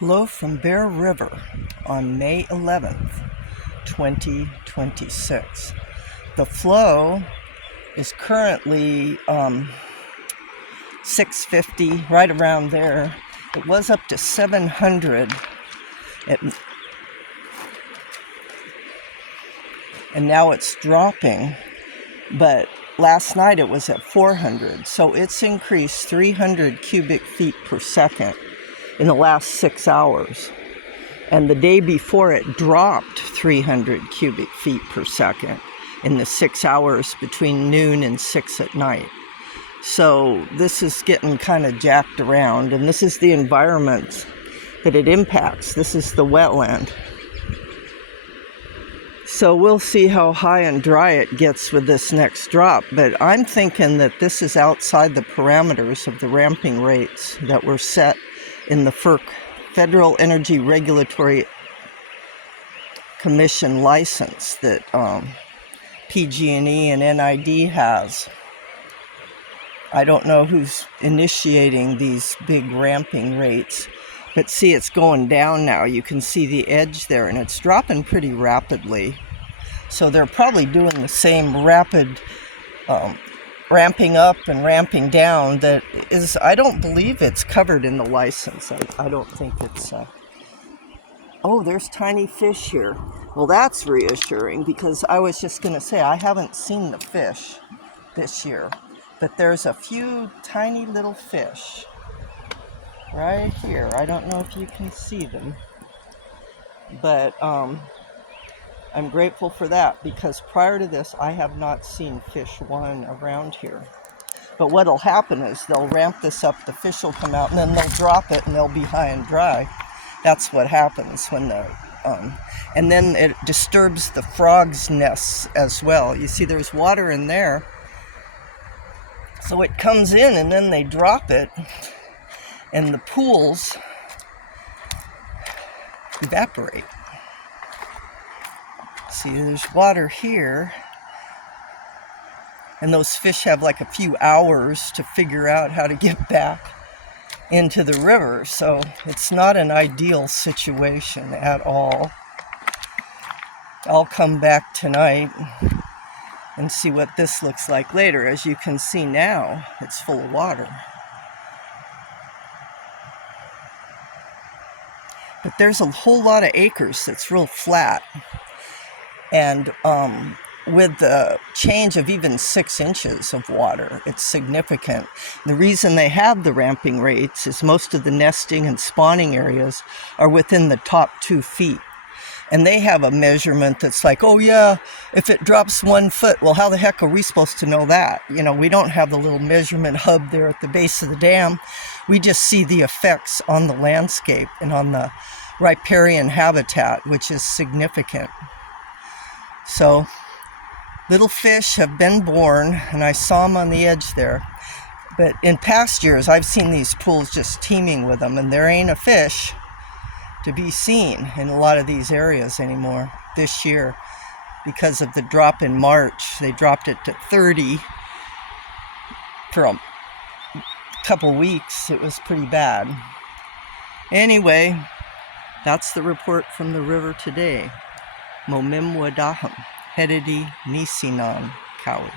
Hello from Bear River on May 11th, 2026. The flow is currently 650, right around there. It was up to 700, and now it's dropping, but last night it was at 400, so it's increased 300 cubic feet per second in the last 6 hours. And the day before it dropped 300 cubic feet per second in the 6 hours between noon and 6 at night. So this is getting kind of jacked around, and this is the environment that it impacts. This is the wetland. So we'll see how high and dry it gets with this next drop, but I'm thinking that this is outside the parameters of the ramping rates that were set in the FERC, Federal Energy Regulatory Commission license that PG&E and NID has. I don't know who's initiating these big ramping rates, but see, it's going down now. You can see the edge there, and it's dropping pretty rapidly. So they're probably doing the same rapid ramping up and ramping down that is, I don't believe it's covered in the license. I don't think it's, oh, there's tiny fish here. Well, that's reassuring, because I was just going to say I haven't seen the fish this year, but there's a few tiny little fish right here. I don't know if you can see them, but I'm grateful for that, because prior to this I have not seen fish one around here. But what'll happen is they'll ramp this up, the fish will come out, and then they'll drop it and they'll be high and dry. That's what happens when the and then it disturbs the frogs' nests as well. You see there's water in there, so it comes in and then they drop it, and the pools evaporate. See, there's water here, and those fish have like a few hours to figure out how to get back into the river, so it's not an ideal situation at all. I'll come back tonight and see what this looks like later. As you can see now, it's full of water. But there's a whole lot of acres that's real flat. And with the change of even 6 inches of water, it's significant. The reason they have the ramping rates is most of the nesting and spawning areas are within the top 2 feet. And they have a measurement that's like, oh yeah, if it drops 1 foot, well, how the heck are we supposed to know that? You know, we don't have the little measurement hub there at the base of the dam. We just see the effects on the landscape and on the riparian habitat, which is significant. So little fish have been born, and I saw them on the edge there. But in past years, I've seen these pools just teeming with them, and there ain't a fish to be seen in a lot of these areas anymore this year because of the drop in March. They dropped it to 30 for a couple weeks. It was pretty bad. Anyway, that's the report from the river today. Momim Wadaham, Hedidi Nisinan Kawi.